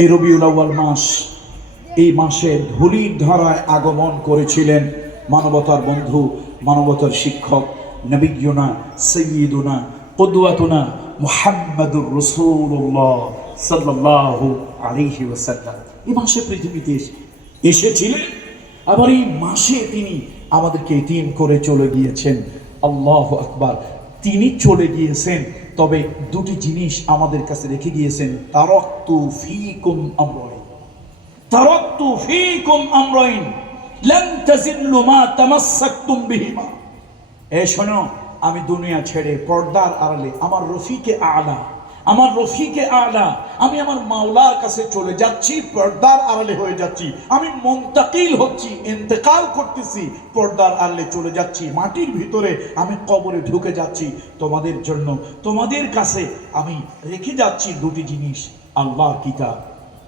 এই রবিউল আউয়াল মাস, এই মাসে ধূলির ধারায় আগমন করেছিলেন মানবতার বন্ধু, মানবতার শিক্ষক, নবিয়ুনা সাইয়্যিদুনা কুদওয়াতুনা মুহাম্মাদুর রাসূলুল্লাহ সাল্লাল্লাহু আলাইহি ওয়াসাল্লাম এই মাসে পৃথিবীতে এসেছিলেন। আবার এই মাসে তিনি আমাদেরকে ইতিম করে চলে গিয়েছেন। আল্লাহু আকবার। তিনি চলে গিয়েছেন, তবে দুটি জিনিস আমাদের কাছে রেখে গিয়েছেন। তারাকতু ফীকুম আমরাইন, তারাকতু ফীকুম আমরাইন লান তাযিল্লু মা তামাসসাকতুম বিহিমা। শোনো, আমি দুনিয়া ছেড়ে পর্দার আড়ালে আমার রফিকে আলা, আমার রফিকে আলা, আমি আমার মাওলার কাছে চলে যাচ্ছি, পর্দার আড়ালে হয়ে যাচ্ছি, আমি মুনতাকিল হচ্ছি, ইন্তেকাল করতেছি, পর্দার আড়ালে চলে যাচ্ছি, মাটির ভিতরে আমি কবরে ঢুকে যাচ্ছি। তোমাদের জন্য, তোমাদের কাছে আমি রেখে যাচ্ছি দুটি জিনিস, আল্লাহর কিতাব,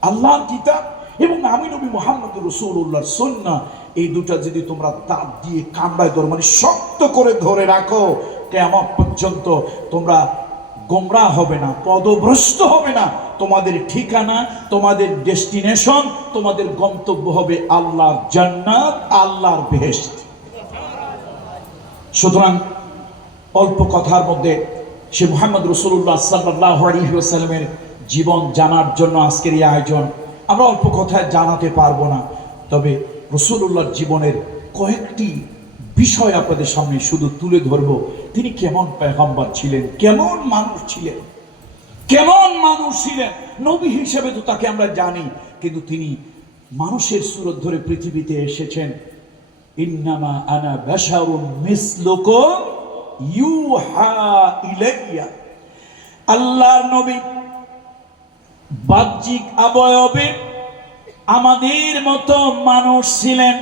আল্লাহর কিতাব এবং আমি নবী মুহাম্মদুর রাসূলুল্লাহর সুন্নাহ। এই দুটা যদি তোমরা দাঁত দিয়ে কামড়ায় ধরো, মানে শক্ত করে ধরে রাখো, কিয়ামত পর্যন্ত তোমরা গোমরাহ হবে না, পদভ্রষ্ট হবে না। তোমাদের ঠিকানা, তোমাদের ডেস্টিনেশন, তোমাদের গন্তব্য হবে আল্লাহর জান্নাত, আল্লাহর বেহেশত। সুতরাং অল্প কথার মধ্যে সে মুহাম্মদ রাসূলুল্লাহ সাল্লাল্লাহু আলাইহি ওয়াসাল্লামের জীবন জানার জন্য আজকের এই আয়োজন। আমরা অল্প কথায় জানাতে পারবো না, তবে রাসূলুল্লাহর জীবনের কয়েকটি বিষয় আপনাদের সামনে শুধু তুলে ধরবো। তিনি কেমন পয়গম্বর ছিলেন, কেমন মানুষ ছিলেন, কেমন মানুষ ছিলেন। নবী হিসেবে তো তাকে আমরা জানি, কিন্তু তিনি মানুষের সুরত ধরে পৃথিবীতে এসেছেন। ইন্নামা আনা বাশারুম মিসলুকুম ইউহা ইলাইয়া। আল্লাহর নবী বাহ্যিক অবয়বে আমাদের মতো মানুষ ছিলেন,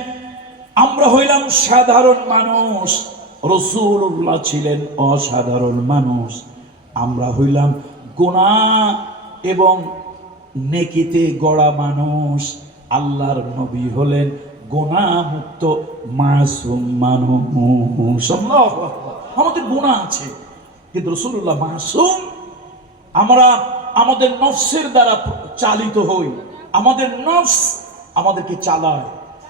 আমরা হইলাম সাধারণ মানুষ। রাসূলুল্লাহ ছিলেন অসাধারণ মানুষ, আমরা হইলাম গুনাহ এবং নেকিতে গড়া মানুষ। আল্লাহর নবী হলেন গুনাহ মুক্ত মাসুম মানুষ। আল্লাহু আকবার। আমাদের গুনাহ আছে, কিন্তু রাসূলুল্লাহ মাসুম। আমরা আমাদের নফসের দ্বারা চালিত হই, আমাদের নফস আমাদেরকে চালায়,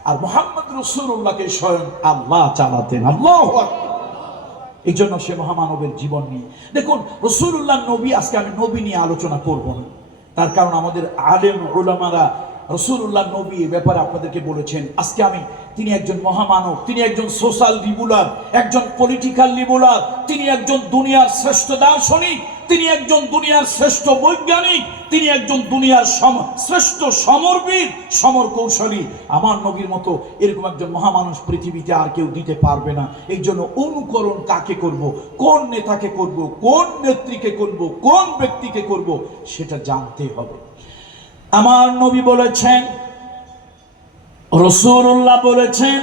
আর মুহাম্মদ রাসূলুল্লাহকে স্বয়ং আল্লাহ চালাতেন। আল্লাহু আকবার। এই জন্য সে মহামানবের জীবন নিয়ে দেখুন, রাসূলুল্লাহ নবী। আজকে আমি নবী নিয়ে আলোচনা করব না, তার কারণ আমাদের আলেম উলামারা রাসূলুল্লাহ নবী এ ব্যাপারে আপনাদেরকে বলেছেন। আজকে তিনি একজন মহামানব, তিনি একজন সোশ্যাল লিবুলার, একজন পলিটিক্যাল লিবুলার, তিনি একজন দুনিয়ার শ্রেষ্ঠ দার্শনিক, তিনি একজন দুনিয়ার শ্রেষ্ঠ বৈজ্ঞানিক, তিনি একজন দুনিয়ার শ্রেষ্ঠ সমরবীর, সমর কৌশলী। আমার নবীর মতো এরকম একজন মহামানুষ পৃথিবীতে আর কেউ দিতে পারবে না। এই জন্য অনুকরণ কাকে করব, কোন নেতাকে করব, কোন নেত্রীকে করব, কোন ব্যক্তিকে করব, সেটা জানতে হবে। আমার নবী বলেছেন, রাসূলুল্লাহ বলেছেন,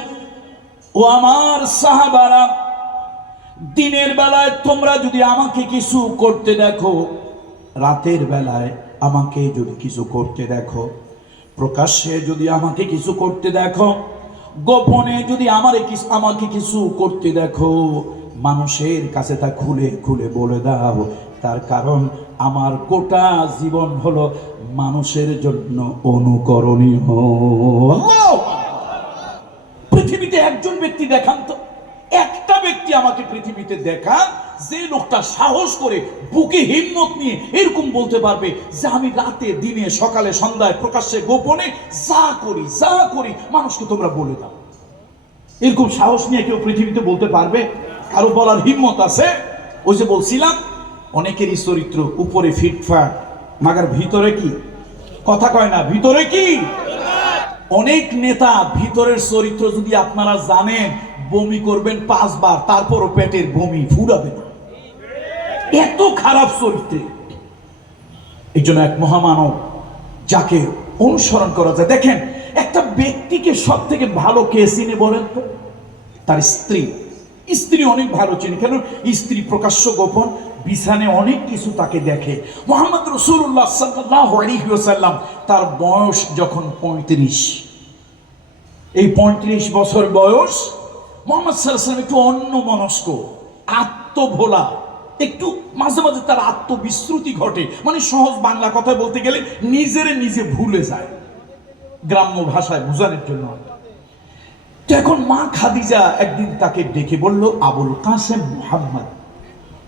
ও আমার সাহাবারা, দিনের বেলায় তোমরা যদি আমাকে কিছু করতে দেখো, রাতের বেলায় আমাকে যদি কিছু করতে দেখো, প্রকাশ্যে যদি আমাকে কিছু করতে দেখো, গোপনে যদি আমাকে কিছু করতে দেখো, মানুষের কাছে তা খুলে খুলে বলে দাও। তার কারণ আমার গোটা জীবন হলো মানুষের জন্য অনুকরণীয়। পৃথিবীতে একজন ব্যক্তি দেখান তো, একটা ব্যক্তি আমাকে পৃথিবীতে দেখান যে লোকটা সাহস করে বুকে হিম্মত নিয়ে এরকম বলতে পারবে যে আমি রাতে দিনে সকালে সন্ধ্যায় প্রকাশ্যে গোপনে যা করি মানুষকে তোমরা বলে দাও। এরকম সাহস নিয়ে কেউ পৃথিবীতে বলতে পারবে? কারো বলার হিম্মত আছে? ওই যে বলছিলাম, অনেকেরই চরিত্র উপরে ফিটফাট, মাগার ভিতরে কি? কথা কয় না, ভিতরে কি? অনেক নেতা ভিতরের চরিত্র যদি আপনারা জানেন, বমি করবেন 5 বার, তারপরও পেটের বমি ফুরাবে না, এত খারাপ চরিত্রে। এই জন্য এক মহামানব যাকে অনুসরণ করা যায়। দেখেন, একটা ব্যক্তিকে সব থেকে ভালো কে চিনে বলেন তো? তার স্ত্রী। স্ত্রী অনেক ভালো চিনে, কেন? স্ত্রী প্রকাশ্য গোপন বিছানে অনেক কিছু তাকে দেখে। মুহাম্মদ রাসূলুল্লাহ সাল্লাল্লাহু আলাইহি ওয়াসাল্লাম তার বয়স যখন 35, এই 35 বছর বয়স, মুহাম্মদ সাল্লাল্লাহু আলাইহি ওয়াসাল্লাম একটু অন্যমনস্ক, আত্মভোলা, একটু মাঝে মাঝে তার আত্মবিস্মৃতি ঘটে, মানে সহজ বাংলা কথায় বলতে গেলে নিজে ভুলে যায়, গ্রাম্য ভাষায় বোঝানোর জন্য। তো এখন মা খাদিজা একদিন তাকে ডেকে বলল, আবুল কাসেম মুহাম্মদ,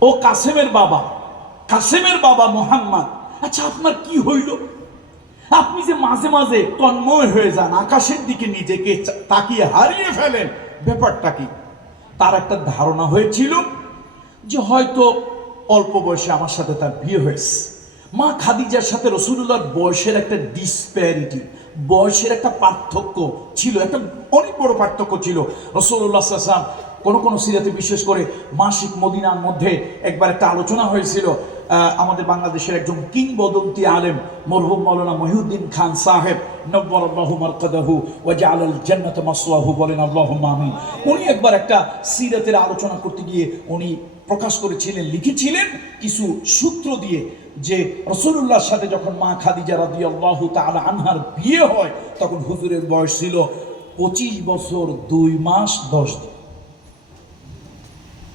ও কাসেমের বাবা মুহাম্মদ, আচ্ছা আপনার কি হইল? আপনি যে মাঝে মাঝে তন্ময় হয়ে যান, আকাশের দিকে নিজেকে তাকিয়ে হারিয়ে ফেলেন, ব্যাপারটা কি? তার একটা ধারণা হয়েছিল যে হয়তো অল্প বয়সে আমার সাথে তার বিয়ে হয়েছে। মা খাদিজার সাথে রাসূলুল্লাহর বয়সের একটা ডিসপ্যারিটি, বয়সের একটা পার্থক্য ছিল, একটা অনেক বড় পার্থক্য ছিল। রাসূলুল্লাহ সাল্লাল্লাহু আলাইহি ওয়াসাল্লাম কোন সিরাতে বিশেষ করে মাসিক মদিনার মধ্যে একবার একটা আলোচনা হয়েছিল। আমাদের বাংলাদেশের একজন কিংবদন্তি আলেম মরহুম মাওলানা মহিউদ্দিন খান সাহেব নব্বরাল্লাহু মারকাদাহু ওয়া জাআলাল জান্নাতা মাসওয়াহু, বলেন আল্লাহুম্মা আমিন। উনি একবার একটা সিরাতের আলোচনা করতে গিয়ে উনি প্রকাশ করেছিলেন, লিখেছিলেন কিছু সূত্র দিয়ে, যে রাসূলুল্লাহর সাথে যখন মা খাদিজা রাদিয়াল্লাহু তাআলা আনহার বিয়ে হয় তখন হুজুরের বয়স ছিল 25 বছর 2 মাস 10 দিন।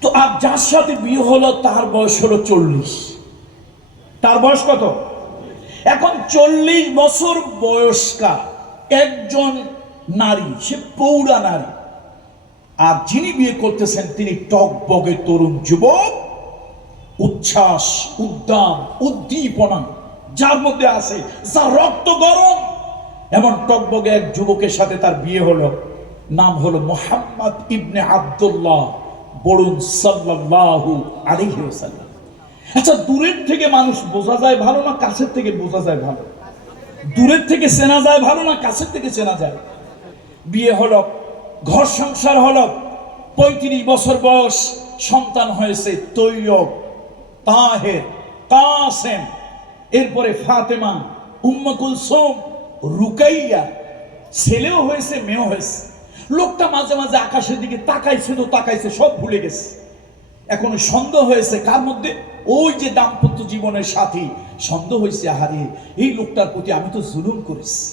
তো আর যার সাথে বিয়ে হলো তার বয়স হলো 40। তার বয়স কত? এখন 40 বছর বয়স্কা একজন নারী, সে পৌরা নারী, আর যিনি বিয়ে করতেছেন তিনি টকবগে তরুণ যুবক, উচ্ছ্বাস, উদ্দাম, উদ্দীপনা যার মধ্যে আছে, যার রক্ত গরম, এমন টকবগে এক যুবকের সাথে তার বিয়ে হলো। নাম হলো মুহাম্মদ ইবনে আব্দুল্লাহ, বলুন সাল্লাল্লাহু আলাইহি ওয়াসাল্লাম। আচ্ছা, দূরের থেকে মানুষ বোঝা যায় ভালো না কাছের থেকে বোঝা যায় ভালো? দূরের থেকে চেনা যায় ভালো না কাছের থেকে চেনা যায়? বিয়ে হলো, ঘর সংসার হলো, 35 বছর বয়স, সন্তান হয়েছে তৈয়ব, তাহের, কাসেম, এরপরে ফাতেমা, উম্মে কুলসুম, রুকাইয়া, ছেলেও হয়েছে মেয়েও হয়েছে। লোকটা মাঝে মাঝে আকাশের দিকে তাকাইছে, সব ভুলে গেছে। এখন সন্দেহ হয়েছে কার মধ্যে? ওই যে দাম্পত্য জীবনের সাথী, সন্দেহ হয়েছে, আহারে এই লোকটার প্রতি আমি তো জুলুম করেছি,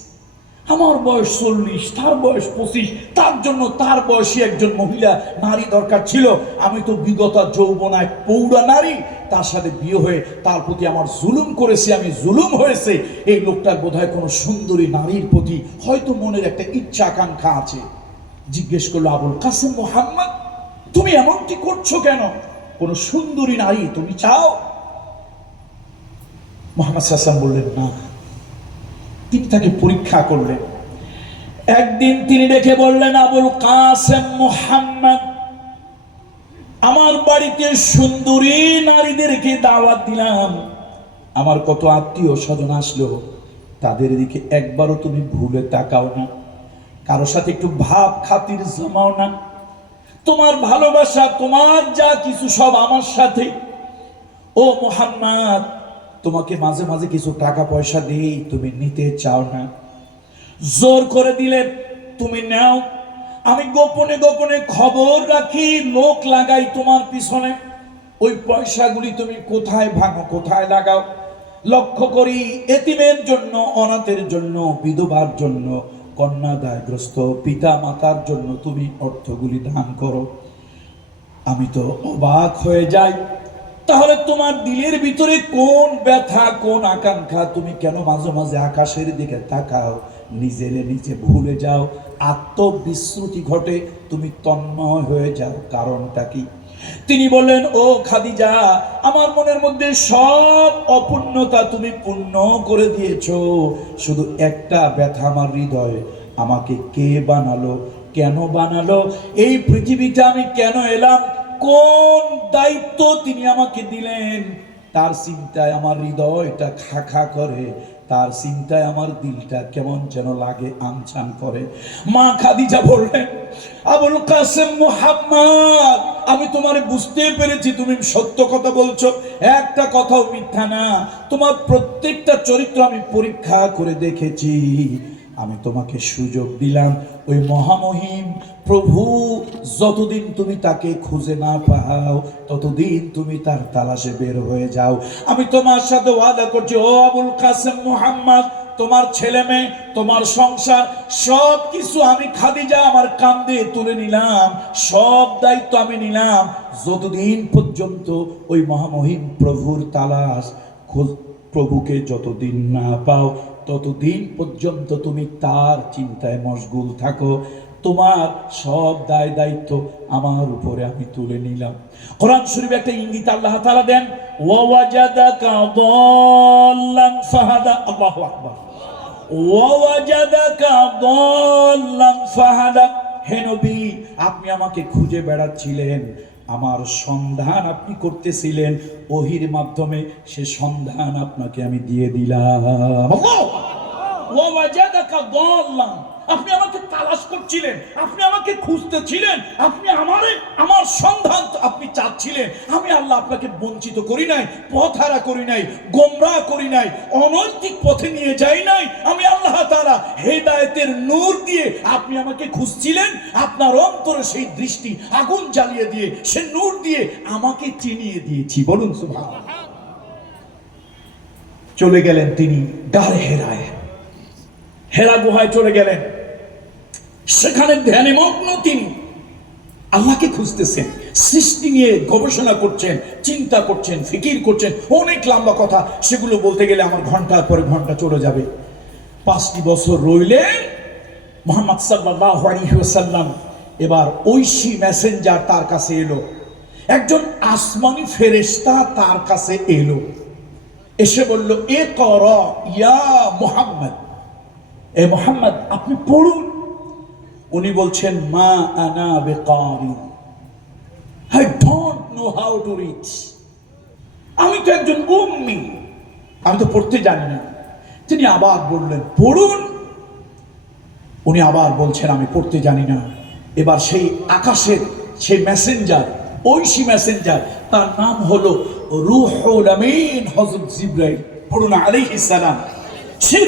আমার বয়স 40, তার বয়স 25, তার জন্য তার বয়সী একজন মহিলা নারী দরকার ছিল, আমি তো বিগত যৌবনা এক পৌরা নারী, তার সাথে বিয়ে হয়ে তার প্রতি আমার জুলুম করেছি, আমি জুলুম হয়েছে। এই লোকটার বোধহয় কোনো সুন্দরী নারীর প্রতি হয়তো মনের একটা ইচ্ছা আকাঙ্ক্ষা আছে। জিজ্ঞেস করলো, আবুল কাসেম মুহাম্মদ, তুমি এমনটি করছো কেন? কোন সুন্দরী নারী তুমি চাও? মুহাম্মদ সাল্লাল্লাহু আলাইহি ওয়াসাল্লাম বললেন না। তিনি তাকে পরীক্ষা করলেন। একদিন তিনি ডেকে বললেন, আবুল কাসেম মুহাম্মদ, আমার বাড়িতে সুন্দরী নারীদেরকে দাওয়াত দিলাম, আমার কত আত্মীয় স্বজন আসলো, তাদের দিকে একবারও তুমি ভুলে তাকাও না, কারো সাথে একটু ভাব খাতির জমাও না, তোমার ভালোবাসা, তোমার যা কিছু সব আমার সাথে। ও মুহাম্মদ, তোমাকে মাঝে মাঝে কিছু টাকা পয়সা দিই, তুমি নিতে চাও না, জোর করে দিলে তুমি নাও, আমি গোপনে গোপনে খবর রাখি, লোক লাগাই তোমার পিছনে, ওই পয়সাগুলি তুমি কোথায় ভাঙো, কোথায় লাগাও, লক্ষ্য করি এতিমের জন্য, অনাথের জন্য, বিধবার জন্য, কন্যাদায়গ্রস্ত পিতা মাতার জন্য তুমি অর্থগুলি দান করো। আমি তো অবাক হয়ে যাই, তাহলে তোমার দিলের ভিতরে কোন ব্যথা, কোন আকাঙ্ক্ষা? তুমি কেন মাঝে মাঝে আকাশের দিকে তাকাও, নিজে ভুলে যাও, আত্মবিস্মৃতি ঘটে, তুমি তন্ময় হয়ে যাও, কারণটা কি? তিনি বললেন, ও খাদিজা, আমার মনের মধ্যে সব অপূর্ণতা তুমি পূর্ণ করে দিয়েছো, শুধু একটা ব্যথা আমার হৃদয়ে, আমাকে কে বানালো, কেন বানালো, এই পৃথিবীতে আমি কেন এলাম, কোন দায়িত্ব তিনি আমাকে দিলেন, তার চিন্তায় আমার হৃদয়টা খা খা করে, তার চিন্তায় আমার দিলটা কেমন যেন লাগে, আনচান করে। মা খাদিজা বললেন, আবুল কাসেম মুহাম্মদ, আমি তোমারে বুঝতে পেরেছি, তুমি সত্য কথা বলছো, একটা কথাও মিথ্যা না, তোমার প্রত্যেকটা চরিত্র আমি পরীক্ষা করে দেখেছি, আমি তোমাকে সুযোগ দিলাম, ওই মহামহিম প্রভু যতদিন তুমি তাকে খুঁজে না পাও, ততদিন তুমি তার তালাশে বের হয়ে যাও। আমি তোমার সাথে ওয়াদা করছি, ও আবুল কাসেম মুহাম্মদ, তোমার ছেলে মেয়ে, তোমার সংসার, সব কিছু আমি খাদিজা আমার কাঁধে তুলে নিলাম, সব দায়িত্ব আমি নিলাম। যতদিন পর্যন্ত ওই মহামহিম প্রভুর তালাশ, প্রভুকে যতদিন না পাও ততদিন পর্যন্ত তুমি তার চিন্তায় মশগুল থাকো। তোমার সব দায় দায়িত্ব আমার উপরে আমি তুলে নিলাম। কোরআন শরীফে একটা ইঙ্গিত আল্লাহ তাআলা দেন, ওয়াজাদাকা দাল্লান ফাহাদা। আল্লাহু আকবার। ওয়াজাদাকা দাল্লান ফাহাদা। হে নবী, আপনি আমাকে খুঁজে বেড়াচ্ছিলেন, আমার সন্ধান আপনি করতেছিলেন, ওহির মাধ্যমে সে সন্ধান আপনাকে আমি দিয়ে দিলাম। আপনি আমাকে তালাশ করছিলেন, আপনি আমাকে খুঁজতেছিলেন, আপনি আমার সন্ধান আপনি চাচ্ছিলেন। আমি আল্লাহ আপনাকে বঞ্চিত করি নাই, পথহারা করি নাই, গোমরাহ করি নাই, অনৈতিক পথে নিয়ে যাই নাই। আমি আল্লাহ তাআলা হেদায়েতের নূর দিয়ে আপনি আমাকে খুঁজছিলেন, আপনার অন্তরে সেই দৃষ্টি আগুন জ্বালিয়ে দিয়ে, সে নূর দিয়ে আমাকে চিনিয়ে দিয়েছি। বলুন সুবহানাল্লাহ। চলে গেলেন তিনি গারে হেরায়, হেরা গুহায় চলে গেলেন। সেখানে ধ্যানে মগ্ন তিনি আল্লাহকে খুঁজতেছেন, সৃষ্টি নিয়ে গবেষণা করছেন, চিন্তা করছেন, ফিকির করছেন। অনেক লম্বা কথা, সেগুলো বলতে গেলে আমার ঘন্টার পরে ঘন্টা চলে যাবে। 5টি বছর রইলেন মুহাম্মদ সাল্লাল্লাহু আলাইহি ওয়াসাল্লাম। এবার ঐশী মেসেঞ্জার তার কাছে এলো, একজন আসমানি ফেরেশতা তার কাছে এলো, এসে বলল, এ করা ইয়া মুহাম্মদ, এ মুহাম্মদ আপনি পড়ুন। উনি বলছেন, মা আনা বিকারি, I don't know how to read. আমি তো একজন উম্মি, আমি তো পড়তে জানি না। তিনি আবার বললেন, পড়ুন। উনি আবার বলছেন, আমি পড়তে জানি না। এবার সেই আকাশের সেই মেসেঞ্জার, ঐশী মেসেঞ্জার, তার নাম হলো রূহুল আমিন হযরত জিবরাইল, পড়ুন আলাইহিস সালাম। সে